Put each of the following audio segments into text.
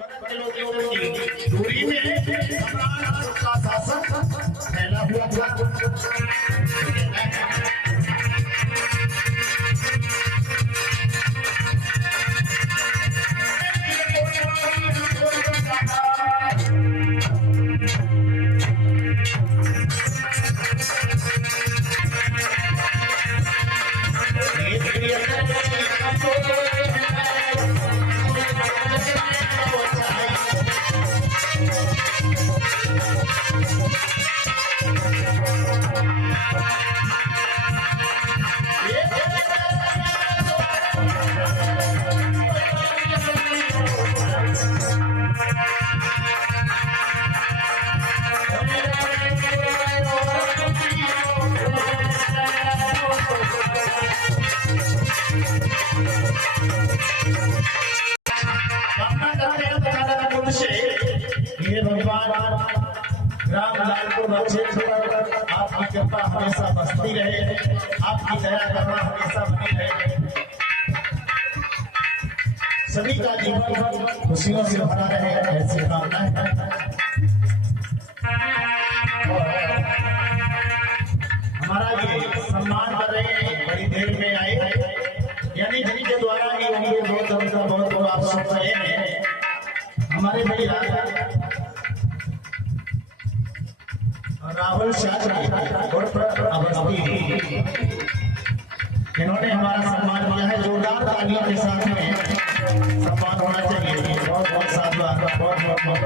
Kilometre की दूरी में सम्राट का शासन फैला हुआ था। ये भगवान रामलाल को रक्षित कर आपकी कृपा हमेशा बसती रहे, आपकी दया करुणा हमेशा बनी रहे, सभी का जीवन खुशियों से भरा रहे, ऐसी कामना है। हमारा ये सम्मान कर रहे हैं, बड़ी देर में आए यानी जिनके द्वारा ही उनके बहुत बहुत आप सुन रहे हैं। हमारे बड़ी राहुल शास्त्री इन्होंने हमारा सम्मान किया है। जोरदार तालियों के साथ में सम्मान होना चाहिए। बहुत बहुत साधुवाद, बहुत बहुत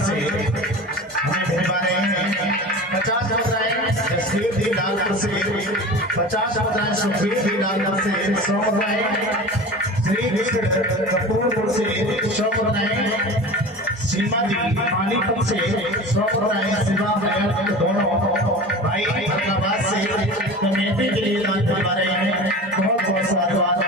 से हमें भिजवा रहे हैं 50 मुद्राएं जसवीर जी लालपुर से, 50 मुद्राएं सुखबीर जी लालपुर से, 100 मुद्राएं श्री कृष्ण कपूरपुर से, 100 मुद्राएं सीमा जी मालीपुर से, 100 मुद्राएं शिवा महल दोनों भाई हैदराबाद से कमेटी के लिए दान करवा रहे हैं। बहुत बहुत साधुवाद।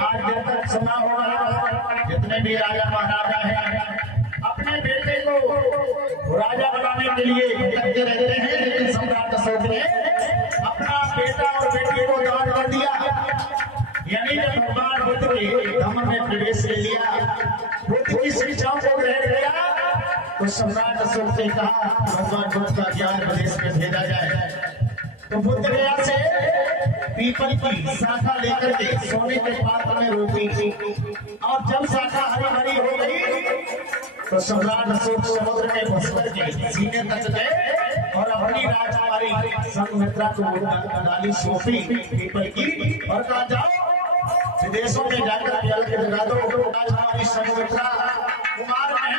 आज जब तक सुना होगा जितने भी राजा महाराजा हैं अपने बेटे को राजा बनाने के लिए भटकते रहते हैं, लेकिन सम्राट अशोक ने अपना बेटा और बेटी को दान कर दिया। यानी जब भगवान बुद्ध के धर्म में प्रवेश ले लिया, बुद्ध की शिक्षाओं को ग्रहण किया, तो सम्राट अशोक ने कहा भगवान बुद्ध का ज्ञान प्रदेश में भेजा जाए। तो बुद्ध गया से पीपल की शाखा लेकर के सोने के पात्र में रोपी और जब शाखा हरी भरी हो गई तो सम्राट अशोक समुद्र में घुस करके सीने तक गए और अपनी राजकुमारी संघमित्रा को डाली सौंपी पीपल की और कहा जाओ विदेशों में जाकर जगा दो। राजकुमारी संघमित्रा कुमार ने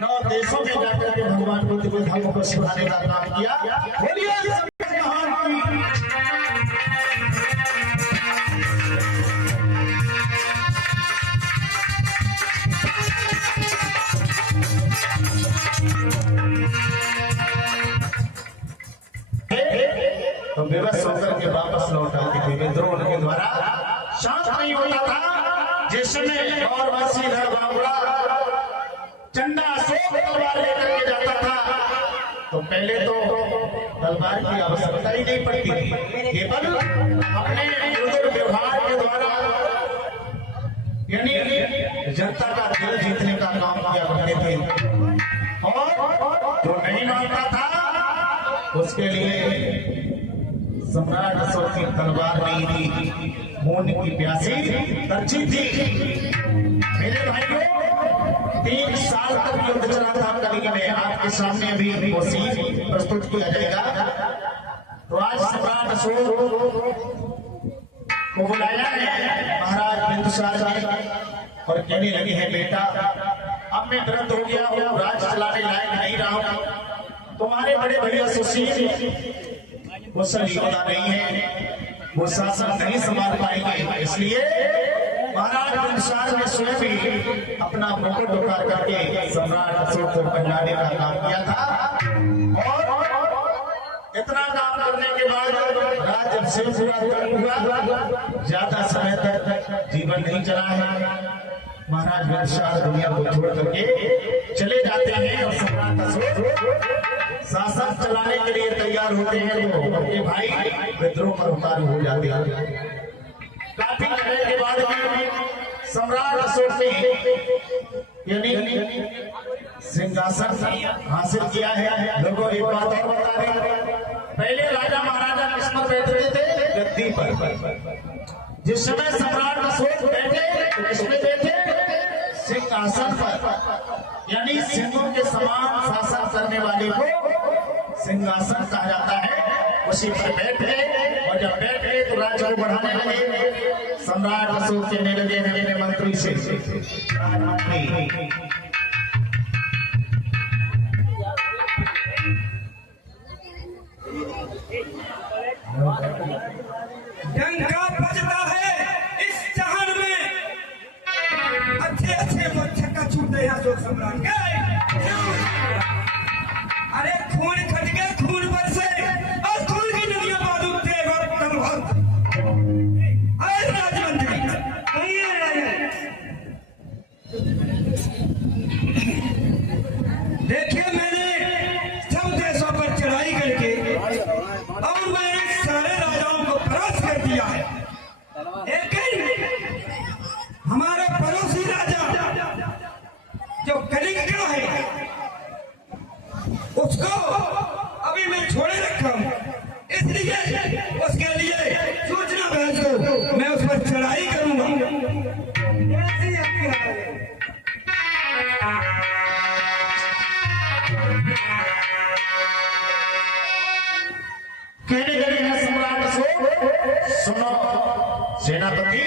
9 देशों में जाकर के भगवान बुद्ध को धर्म को सिखाने का काम किया। तो बेबस होकर के वापस लौटा दी थी। विद्रोह के द्वारा शांत नहीं होता था, जिसमें और वसी चंदा पहले तो तलवार की आवश्यकता ही नहीं पड़ती थी, केवल अपने मृदुल व्यवहार के द्वारा यानी जनता का दिल जीतने का काम किया करते थे। और जो नहीं मानता था उसके लिए सम्राट अशोक की तलवार नहीं थी, खून की प्यासी तरछी थी। मेरे भाइयों 3 साल तक युद्ध चला था कलिंग में। आपके सामने अभी वो सीन प्रस्तुत किया जाएगा। तो आज सम्राट अशोक को बुलाया है महाराज बिंदुसार ने और कहने लगे हैं, बेटा अब मैं वृद्ध हो गया हूँ, राज चलाने लायक नहीं रहा हूँ, तुम्हारे बड़े भैया सुशील वो योद्धा नहीं है, वो शासन नहीं संभाल पाएंगे। इसलिए महाराज बिंदुसार ने स्वयं ही अपना मुकुट उतार करके सम्राट अशोक को पहनाने का काम किया था। और इतना काम करने के बाद राज जब से पूरा हुआ, ज्यादा समय तक जीवन नहीं चला है। महाराज बिंदुसार दुनिया को छोड़ करके चले जाते हैं और सम्राट अशोक शासन चलाने के लिए तैयार होते हैं तो उनके भाई विद्रोह पर उतारू हो जाते हैं। काफी समय के बाद सम्राट अशोक ने यानी सिंहासन हासिल किया है। लोगों एक बात और बता दें, पहले राजा महाराजा किस पर बैठते थे? गद्दी पर। जिस समय सम्राट अशोक बैठे तो किसमें बैठे? सिंहासन पर। यानी सिंहों के समान शासन करने वाले को सिंहासन कहा जाता है। उसी पर बैठ गए और जब बैठ गए तो राज्य को बढ़ाने लगे। सम्राट अशोक कहने लगे मेरे मंत्री से, डंका बजता है इस जहान में, अच्छे अच्छे छक्का छूटते हैं अशोक सम्राट के। अरे खून खट गया, खून बरसे और खून की नदियां बादू तेग और तलवार। अरे राजमंत्री देखिए, मैंने सब देशों पर चढ़ाई करके और मैंने सारे राजाओं को परास्त कर दिया है, लेकिन हमारे पड़ोसी राजा जो कलिंग का है उसको अभी मैं छोड़े रखा हूं। इसलिए उसके लिए सूचना भेज दो, मैं उस पर चढ़ाई करूंगा। कहने लगे हैं सम्राट अशोक, सुनो सेनापति,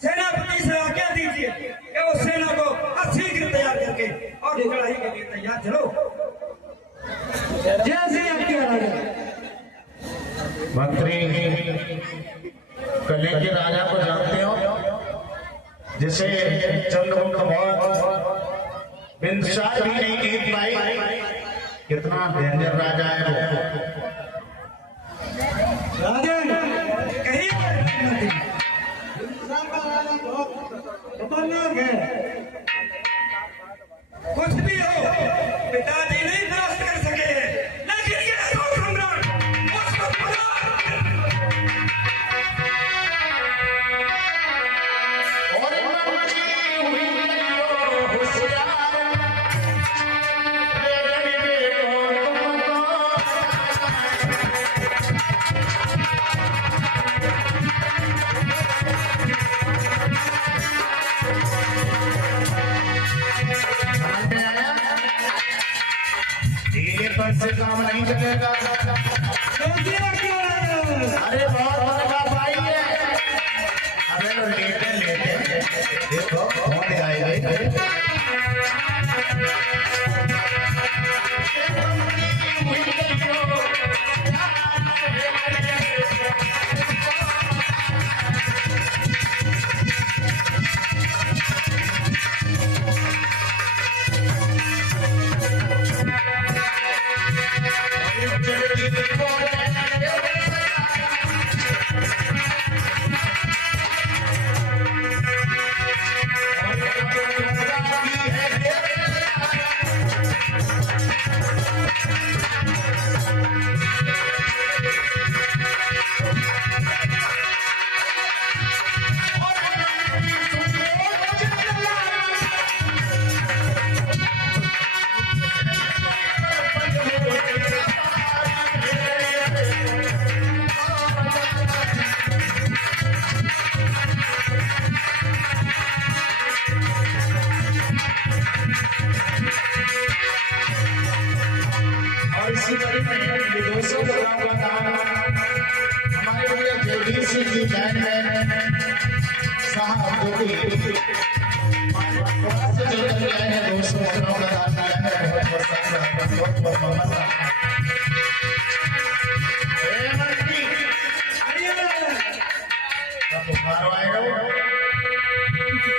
सेनापति से आज्ञा दीजिए कि उस सेना को शीघ्र तैयार करके और लड़ाई के लिए तैयार चलो। जैसे मंत्री कलिंग के राजा को जानते हो? जिसे चंद्रगुप्त मौर्य बिंदुसार भी नहीं जीत पाई। कितना डेंजर राजा है वो। राजन कहीं हिंदुस्तान का राजा बहुत खतरनाक है। कुछ भी हो पिताजी नहीं परास्त कर सके, लेकिन ये अशोक सम्राट उसको से काम नहीं चलेगा। अरे बहुत बड़ा भाई है। अरे तो लेटे लेटे देखो कौन आएगा।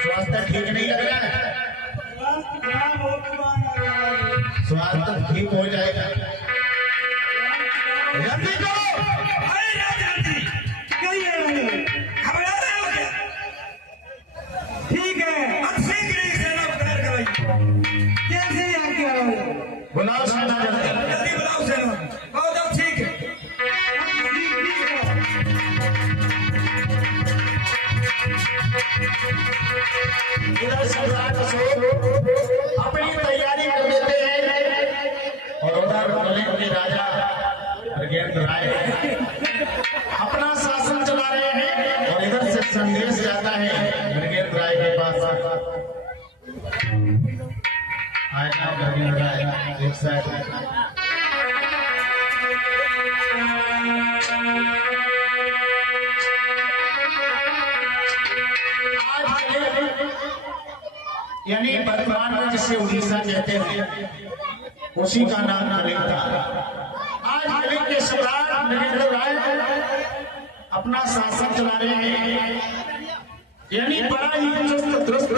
स्वास्थ्य ठीक नहीं लग रहा है। स्वास्थ्य ठीक हो जाएगा। जल्दी करो। घबरा रहे हो क्या? ठीक है, अब शीघ्र ही सेना तैयार कराइए। कैसे आज्ञा हो? बुलाओ सेना, जल्दी बुलाओ सेना। बहुत अब ठीक है। इधर सम्राट अशोक अपनी तैयारी कर लेते हैं और उधर कलिंग के राजा मृगेंद्र राय अपना शासन चला रहे हैं। और इधर से संदेश जाता है मृगेंद्र राय के पास। आया मृगेंद्र राय एक साइड। यानी वर्तमान में जिसे उड़ीसा कहते हैं उसी का नाम कलिंग था। आज कलिंग के सम्राट मृगेंद्र राय अपना शासन चला रहे हैं। यानी बड़ा ही चुस्त दुरुस्त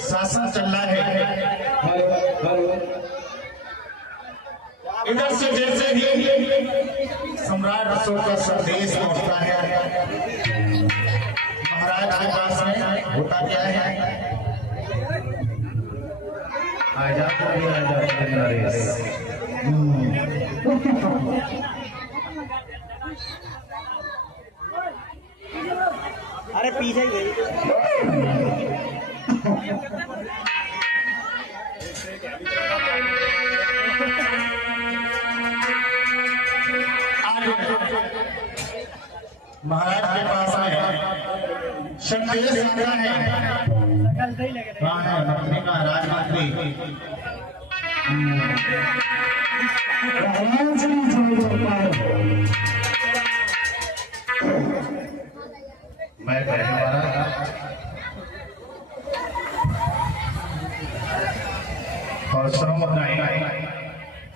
शासन चल रहा है। इधर से जैसे ही सम्राट अशोक का संदेश पहुंचता है महाराज के पास में होता क्या है। अरे पीछे गई। महाराज के पास में संदेश आता है। कहाँ है मंत्री का राजमंत्री? मैं कहने वाला और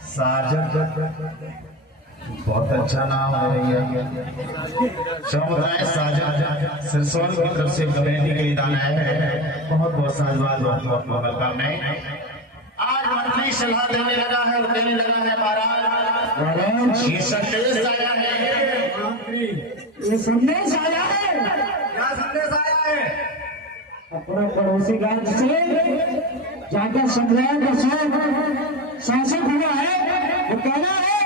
साजन बहुत अच्छा नाम है। समुदाय साजन सिरसौल की तरफ से कमेटी के दान आया है। बहुत बहुत साधुवाद, बहुत शुभकामनाएं। आज मंत्री सलाह देने लगा है और देने लगा है महाराज, ये संदेश आया है। ये संदेश आया है। क्या संदेश आया है? अपना पड़ोसी राज्य से जाकर संग्राम का शासक हुआ है, वो कहना है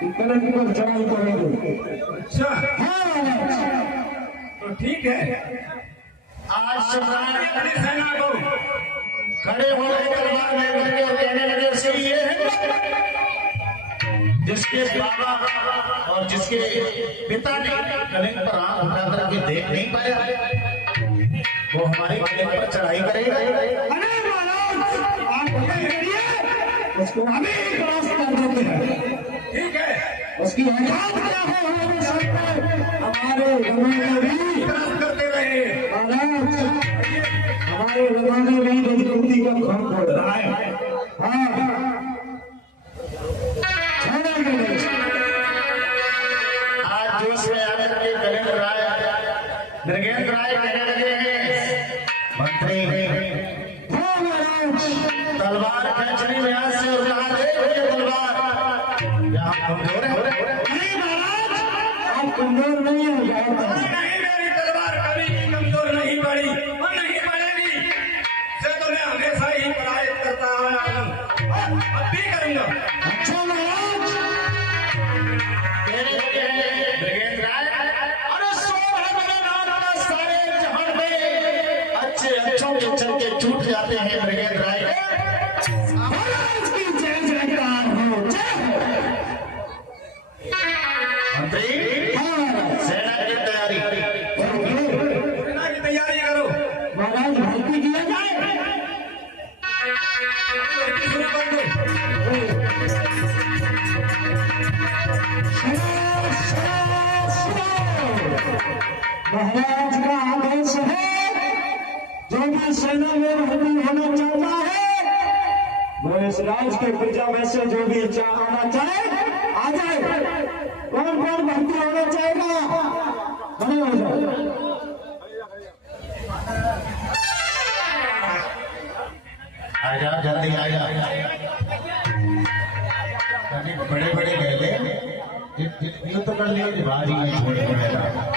कि कलम पर चढ़ाई करेंगे। अच्छा, हाँ, तो ठीक है। आज सम्राट अपनी सेना को खड़े हो गए तलवार लेकर के और कहने लगे से ये है जिसके बाबा और जिसके पिता ने कलिंग पर आंख उठा करके देख नहीं पाया, वो हमारी कलिंग पर चढ़ाई करेगा। अरे महाराज, आप बंद करिए, उसको हमें ही क्रॉस कर देते हैं। ठीक है, उसकी औकात क्या है हमारे सामने, हमारे जमाने भी क्रॉस करते रहे। महाराज, हमारे जमाने में मजबूती का खौफ हो रहा है। हाँ, छोड़ेंगे नहीं। आज जोश में आकर के कलिंग राय नृगेंद्र राय कहने लगे हैं, मंत्री हाँ महाराज, तलवार खींचनी में यहाँ से और कहा दे ये तलवार यहाँ कमजोर है। नहीं महाराज, आप कमजोर नहीं हो जाओगे। नहीं, मेरी तलवार कभी कमजोर नहीं पड़ी और नहीं पड़ेगी। से तो मैं हमेशा ही परायत करता आया हूं, अब भी करूंगा। अच्छा महाराज, कहने लगे हैं नृगेंद्र राय, अरे सोर है मेरे नाम का सारे जहां में अच्छे अच्छों के चल के छूट जाते हैं। नृगेंद्र राय महाराज की जय जयकार हो, जय हो। मंत्री हाँ सेना की तैयारी सेना की तैयारी करो। महाराज, भक्ति किया जाए। शुरू कर दो। महाराज का आदेश है, जो भी सेना में भर्ती होना चाहता है वो इस राज के प्रजा में से जो भी आना चाहे आ जाए। कौन कौन भर्ती होना चाहेगा, खड़े हो जाए। आ जा, जल्दी आ जा। बड़े बड़े गए ये तो कर लिया, भारी है छोटे बड़े।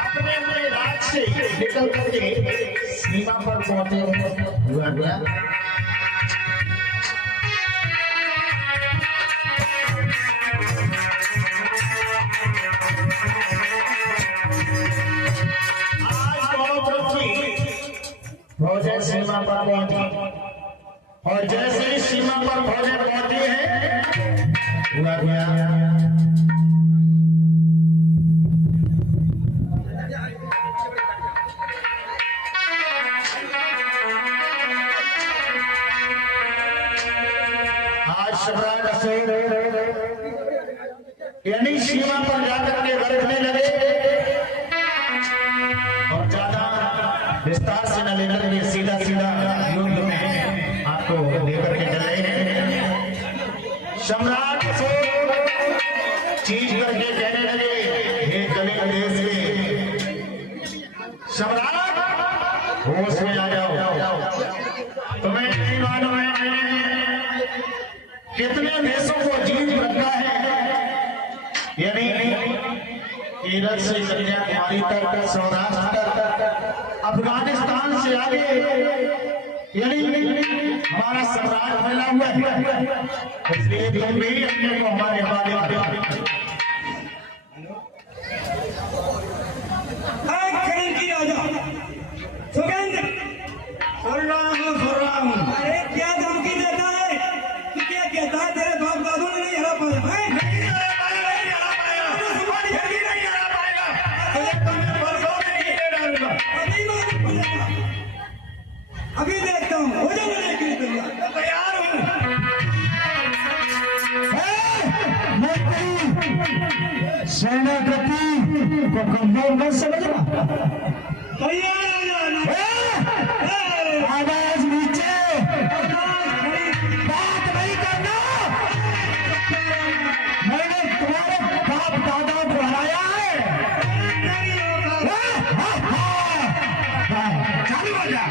अपने अपने राज से निकल करके सीमा पर पहुंचे हुआ गया। आज दोनों तरफ की फौजें सीमा पर पहुंची और जैसे ही सीमा पर फौजें पहुंची है हुआ गया। सम्राट अशोक यानी सीमा पर जाकर के गरजने लगे और ज्यादा विस्तार से न लेकर के सीधा सीधा युद्ध में आपको लेकर के चले सम्राट अशोक चीज करके कहने लगे, हे कलिंग देश के सम्राट होश में आ जाओ, तुम्हें नहीं मालूम है मैंने कितने देशों को जीत रखा है, यानी केरल से कन्याकुमारी तक, सौराष्ट्र तक, अफगानिस्तान से आगे, यानी हमारा सम्राट फैला हुआ है। इसलिए तुम भी अपने को हमारे हवाले अरे क्या धमकी देता है? तू क्या कहता है? तेरे बाप दादू ने नहीं हरा पाया है? अभी देखता हूँ, हो जाने के लिए तैयार हूँ। सेनापति को कमजोर मत समझना। तैयार हो जाना। आवाज नीचे, बात नहीं करना। मैंने तुम्हारे बाप दादाओं को हराया है। चालू हो जा।